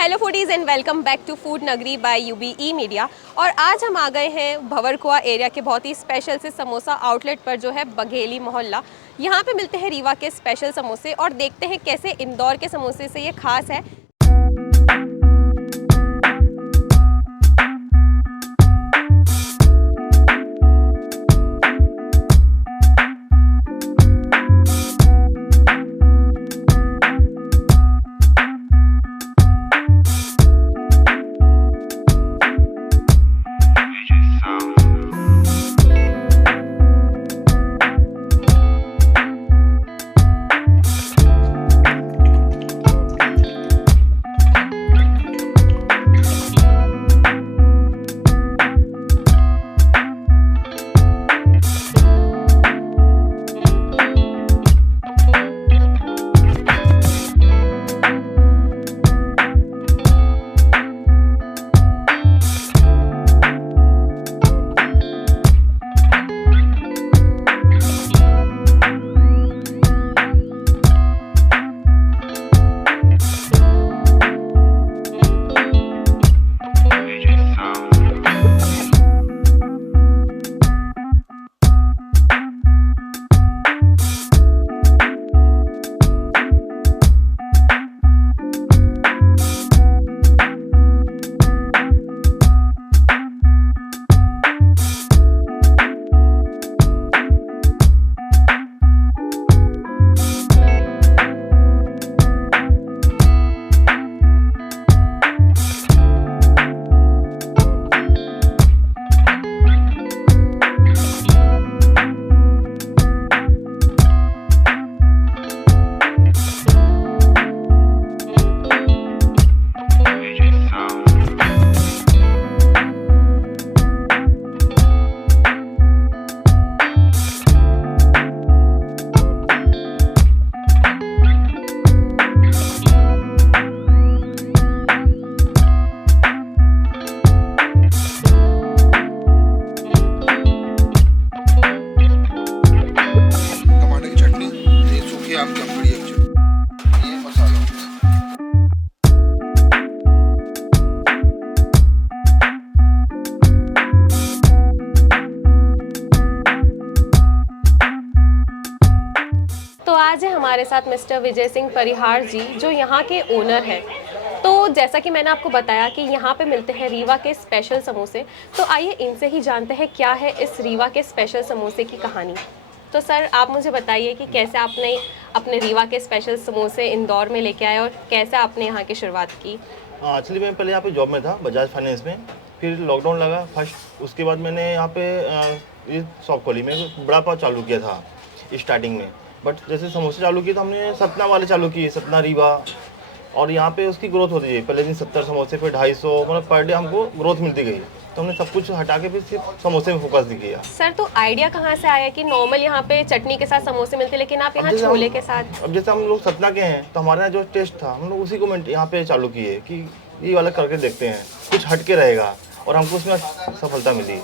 Hello foodies and welcome back to food Nagri by UBE media. और आज हम आ गए हैं भंवरकुआ एरिया के बहुत ही स्पेशल से समोसा आउटलेट पर, जो है बघेली मोहल्ला। यहाँ पे मिलते हैं रीवा के स्पेशल समोसे और देखते हैं कैसे इंदौर के समोसे से ये खास है। तो आज है हमारे साथ मिस्टर विजय सिंह परिहार जी, जो यहाँ के ओनर हैं। तो जैसा कि मैंने आपको बताया कि यहाँ पे मिलते हैं रीवा के स्पेशल समोसे, तो आइए इनसे ही जानते हैं क्या है इस रीवा के स्पेशल समोसे की कहानी। तो सर, आप मुझे बताइए कि कैसे आपने अपने रीवा के स्पेशल समोसे इंदौर में लेके आए और कैसे आपने यहाँ की शुरुआत की। एक्चुअली मैं पहले यहाँ पे जॉब में था बजाज फाइनेंस में, फिर लॉकडाउन लगा फर्स्ट, उसके बाद मैंने यहाँ पे ये शॉप खोली। मैं बड़ा पाव चालू किया था स्टार्टिंग में, बट जैसे समोसे चालू किए तो हमने सतना वाले चालू किए, सतना रीवा, और यहाँ पे उसकी ग्रोथ होती है। पहले दिन 70 समोसे, फिर 250, मतलब पर डे हमको ग्रोथ मिलती गई। तो हमने सब कुछ हटा के फिर सिर्फ समोसे में फोकस किया। सर, तो आइडिया कहाँ से आया कि नॉर्मल यहाँ पे चटनी के साथ समोसे मिलते हैं, लेकिन आप यहाँ छोले के साथ? अब जैसे हम लोग सतना के हैं तो हमारे यहाँ जो टेस्ट था हम लोग उसी को यहाँ पे चालू किए कि ये वाला करके देखते हैं, कुछ हटके रहेगा, और हमको उसमें सफलता मिली।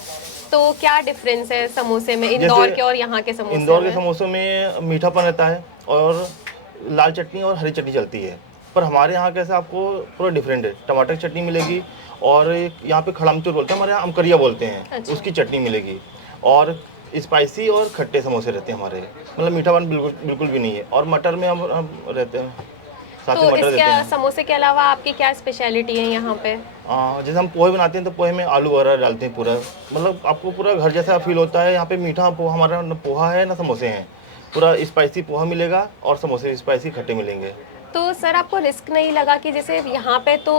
तो क्या डिफरेंस है समोसे में इंदौर के और यहाँ के समोसे? इंदौर के समोसों में मीठापन रहता है और लाल चटनी और हरी चटनी चलती है, पर हमारे यहाँ कैसे आपको पूरा डिफरेंट है। टमाटर की चटनी मिलेगी, और यहाँ पे खड़ा अमचूर बोलते हैं, हमारे यहाँ अमकरिया बोलते हैं। अच्छा। उसकी चटनी मिलेगी, और स्पाइसी और खट्टे समोसे रहते हैं हमारे, मतलब मीठापन बिल्कुल भी नहीं है। और मटर में हम रहते हैं, साथ में मटर देते हैं। समोसे के अलावा आपकी क्या स्पेशलिटी है यहाँ पे? जैसे हम पोहे बनाते हैं तो पोहे में आलू वगैरह डालते हैं, पूरा मतलब आपको पूरा घर जैसा फील होता है। यहाँ पे मीठा पोहा, हमारा न पोहा है ना समोसे हैं, पूरा स्पाइसी पोहा मिलेगा और समोसे स्पाइसी खट्टे मिलेंगे। तो सर, आपको रिस्क नहीं लगा कि जैसे यहाँ पे तो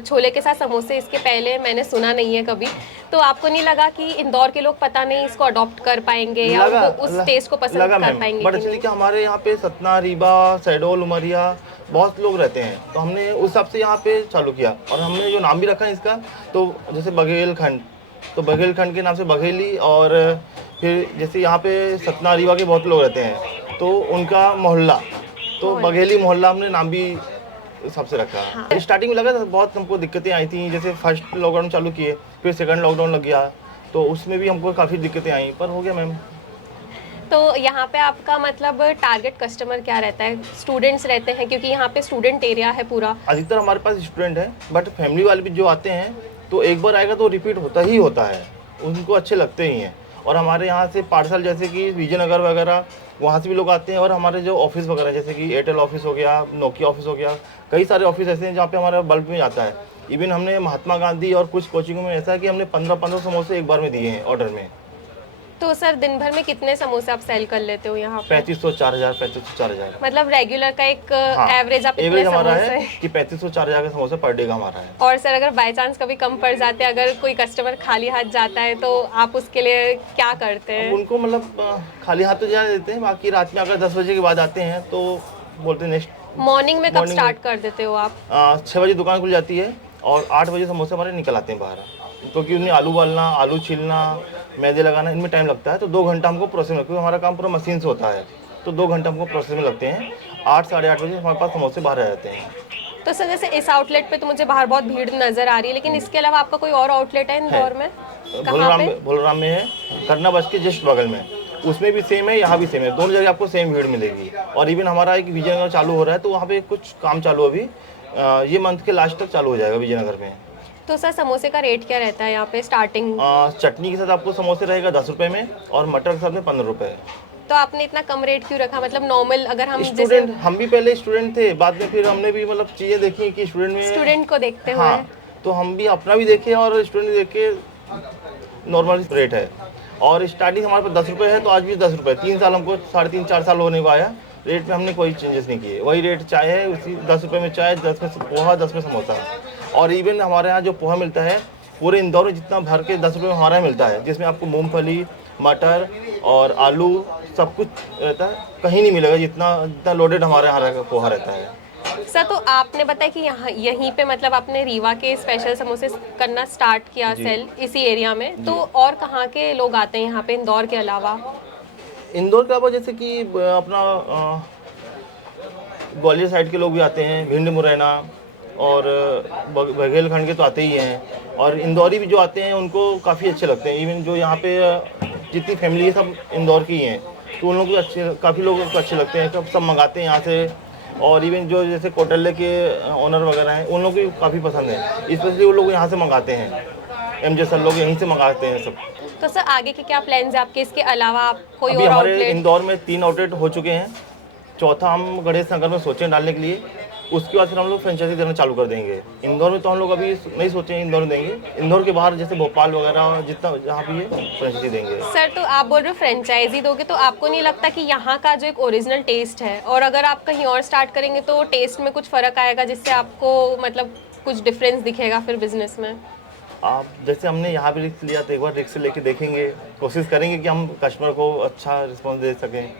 छोले के साथ समोसे इसके पहले मैंने सुना नहीं है कभी, तो आपको नहीं लगा कि इंदौर के लोग पता नहीं इसको अडॉप्ट कर पाएंगे या उस टेस्ट को पसंद कर पाएंगे? बट एक्चुअली कि हमारे यहाँ पे सतना, रीवा, शहडोल, उमरिया बहुत लोग रहते हैं, तो हमने उस हिसाब से यहाँ पे चालू किया। और हमने जो नाम भी रखा है इसका, तो जैसे बघेलखंड, तो बघेलखंड के नाम से बघेली। और फिर जैसे यहाँ पे सतना, रीवा के बहुत लोग रहते हैं, तो उनका मोहल्ला, तो बघेली मोहल्ला हमने नाम भी हिसाब से रखा। हाँ। स्टार्टिंग में लगा था बहुत हमको दिक्कतें आई थी, जैसे फर्स्ट लॉकडाउन चालू किए, फिर सेकंड लॉकडाउन लग गया, तो उसमें भी हमको काफ़ी दिक्कतें आई, पर हो गया मैम। तो यहाँ पे आपका मतलब टारगेट कस्टमर क्या रहता है? स्टूडेंट्स रहते हैं क्योंकि यहाँ पे स्टूडेंट एरिया है पूरा? अधिकतर हमारे पास स्टूडेंट है, बट फैमिली वाले भी जो आते हैं तो एक बार आएगा तो रिपीट होता ही होता है, उनको अच्छे लगते ही हैं। और हमारे यहाँ से पार्सल जैसे कि विजयनगर वगैरह वहाँ से भी लोग आते हैं, और हमारे जो ऑफिस वगैरह जैसे कि एयरटेल ऑफिस हो गया, नोकिया ऑफिस हो गया, कई सारे ऑफिस ऐसे हैं जहाँ पे हमारा बल्क में जाता है। इवन हमने महात्मा गांधी और कुछ कोचिंगों में ऐसा है कि हमने 15-15 समोसे एक बार में दिए हैं ऑर्डर में। तो सर दिन भर में कितने समोसे आप सेल कर लेते हो यहाँ पे? 3500-4000, 3500-4000। मतलब रेगुलर का एक एवरेज आप एवरेज इतने हमारा समोसे है कि 3500-4000 का समोसा पर डे का हमारा है। और सर अगर बाय चांस कभी कम पड़ जाते हैं, अगर कोई कस्टमर खाली हाथ जाता है तो आप उसके लिए क्या करते हैं? उनको मतलब खाली हाथ तो जाने देते हैं, बाकी रात में अगर 10 बजे के बाद आते हैं तो बोलते हैं नेक्स्ट। मॉर्निंग में कब स्टार्ट कर देते हो आप? 6 बजे दुकान खुल जाती है और 8 बजे समोसे हमारे निकल आते हैं बाहर, क्योंकि उन्हें आलू उबालना, आलू छीलना, मैदे लगाना, इनमें टाइम लगता है। तो 2 घंटा हमको प्रोसेस में, क्योंकि हमारा काम पूरा मशीन से होता है, तो 2 घंटा हमको प्रोसेस में लगते हैं। 8-8:30 बजे हमारे पास समोसे बाहर आ जाते हैं। तो सर जैसे इस आउटलेट पे तो मुझे बाहर बहुत भीड़ नजर आ रही है, लेकिन इसके अलावा आपका कोई और आउटलेट है इंदौर में? कहाँ पे? भोलराम में है, करना बस के जस्ट बगल में। उसमें भी सेम है, यहाँ भी सेम है, दोनों जगह आपको सेम भीड़ मिलेगी। और इवन हमारा एक विजयनगर चालू हो रहा है, तो वहाँ पे कुछ काम चालू अभी ये मंथ के लास्ट तक चालू हो जाएगा विजयनगर में। तो सर समोसे का रेट क्या रहता है यहाँ पे स्टार्टिंग? चटनी के साथ आपको समोसे रहेगा 10 रुपये में, और मटर के साथ में 15 रुपये। तो आपने इतना कम रेट क्यों रखा? मतलब नॉर्मल अगर हम स्टूडेंट, हम भी पहले स्टूडेंट थे, बाद में फिर हमने भी मतलब चीज़ें देखी कि स्टूडेंट को देखते हुए, हाँ, तो हम भी अपना भी देखे और स्टूडेंट देख के नॉर्मल रेट है। और स्टार्टिंग हमारे पास 10 रुपये है, तो आज भी 10 रुपये। 3 साल हमको 3.5-4 साल होने को आया, रेट में हमने कोई चेंजेस नहीं किए, वही रेट चाय है, उसी 10 रुपये में चाय, 10 में पोहा, 10 में समोसा। और इवन हमारे यहाँ जो पोहा मिलता है पूरे इंदौर में जितना भर के 10 रुपये में हमारा मिलता है, जिसमें आपको मूंगफली, मटर और आलू सब कुछ रहता है, कहीं नहीं मिलेगा जितना लोडेड हमारे यहाँ का पोहा रहता है। सर तो आपने बताया कि यहाँ यहीं पे मतलब आपने रीवा के स्पेशल समोसे करना स्टार्ट किया सेल इसी एरिया में, तो और कहाँ के लोग आते हैं यहाँ पे इंदौर के अलावा? इंदौर के अलावा जैसे कि अपना ग्वालियर साइड के लोग भी आते हैं, भिंड मुरैना और बघेलखंड के तो आते ही हैं, और इंदौरी भी जो आते हैं उनको काफ़ी अच्छे लगते हैं। इवन जो यहाँ पे जितनी फैमिली है सब इंदौर की हैं, तो उन लोगों को अच्छे, काफ़ी लोगों को अच्छे लगते हैं, सब मंगाते हैं यहाँ से। और इवन जो जैसे कोटल्ले के ओनर वगैरह हैं, उन लोगों को काफ़ी पसंद है, स्पेशली वो लोग यहाँ से मंगाते हैं, एमजे सर लोग यहीं से मंगाते हैं सब। तो सर आगे के क्या प्लान्स हैं आपके? इसके अलावा आप कोई अभी और हमारे आउटलेट? इंदौर में 3 आउटलेट हो चुके हैं, चौथा हम गणेश नगर में सोचे डालने के लिए, उसके बाद फिर हम लोग फ्रेंचाइजी देना चालू कर देंगे। इंदौर में तो हम लोग अभी नहीं सोचे इंदौर में देंगे, इंदौर के बाहर जैसे भोपाल वगैरह जितना जहाँ भी है फ्रेंचाइजी देंगे। सर तो आप बोल रहे हो फ्रेंचाइजी दोगे, तो आपको नहीं लगता कि यहाँ का जो एक ओरिजिनल टेस्ट है, और अगर आप कहीं और स्टार्ट करेंगे तो टेस्ट में कुछ फ़र्क आएगा, जिससे आपको मतलब कुछ डिफरेंस दिखेगा फिर बिजनेस में? आप जैसे हमने यहाँ भी रिस्क लिया, तो एक बार रिस्क लेके देखेंगे, कोशिश करेंगे कि हम कस्टमर को अच्छा रिस्पॉन्स दे सकें,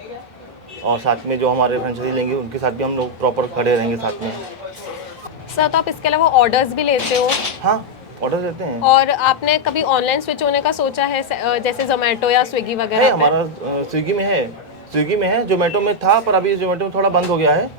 और साथ में जो हमारे फ्रेंचाइजी लेंगे उनके साथ भी हम लोग प्रॉपर खड़े रहेंगे साथ में। सर तो आप इसके अलावा ऑर्डर्स भी लेते हो? हाँ, ऑर्डर देते हैं। और आपने कभी ऑनलाइन स्विच होने का सोचा है, जैसे जोमेटो या स्विगी वगैरह पे? हमारा स्विगी में है, जोमेटो में था, पर अभी जोमेटो में थोड़ा बंद हो गया है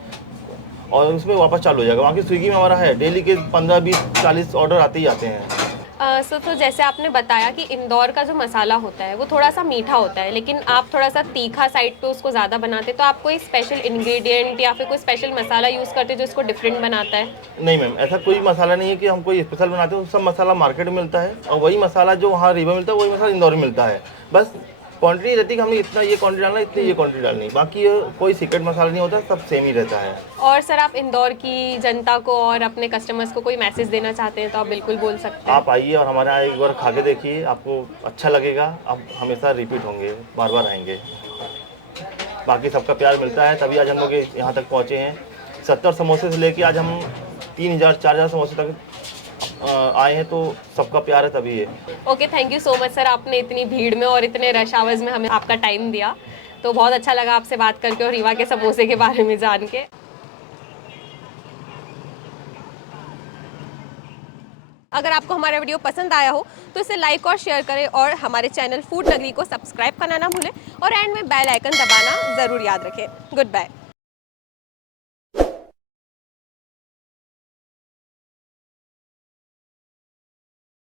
और उसमें वापस चालू हो जाएगा। बाकी स्विगी में हमारा है, डेली के 15, 20, 40 ऑर्डर आते ही आते हैं। सर तो जैसे आपने बताया कि इंदौर का जो मसाला होता है वो थोड़ा सा मीठा होता है, लेकिन आप थोड़ा सा तीखा साइड पे उसको ज़्यादा बनाते, तो आप कोई स्पेशल इंग्रेडिएंट या फिर कोई स्पेशल मसाला यूज़ करते जो इसको डिफरेंट बनाता है? नहीं मैम, ऐसा कोई मसाला नहीं है कि हम कोई स्पेशल बनाते हैं, सब मसाला मार्केट में मिलता है, और वही मसाला जो वहाँ रीवा मिलता है वही मसाला इंदौर में मिलता है। बस क्वांटिटी रहती है कि हमें इतना ये क्वांटिटी डालना है, इतनी ये क्वांटिटी डालनी, बाकी कोई सीक्रेट मसाला नहीं होता, सब सेम ही रहता है। और सर आप इंदौर की जनता को और अपने कस्टमर्स को कोई मैसेज देना चाहते हैं तो आप बिल्कुल बोल सकते हैं। आप आइए और हमारे यहाँ एक बार खा के देखिए, आपको अच्छा लगेगा, आप हमेशा रिपीट होंगे, बार बार आएंगे। बाकी सबका प्यार मिलता है, तभी आज हम लोग यहाँ तक पहुँचे हैं। 70 समोसे से लेके आज हम 3000-4000 समोसे तक आए हैं, तो सबका प्यार है तभी है। Okay, thank you so much sir, आपने इतनी भीड़ में और इतने रश आवर्स में हमें आपका टाइम दिया, तो बहुत अच्छा लगा आपसे बात करके और रीवा के समोसे के बारे में जान के। अगर आपको हमारा वीडियो पसंद आया हो तो इसे लाइक और शेयर करें, और हमारे चैनल फूड नगरी को सब्सक्राइब करना ना भूलें, और एंड में बेल आइकन दबाना ज़रूर याद रखें। Good bye.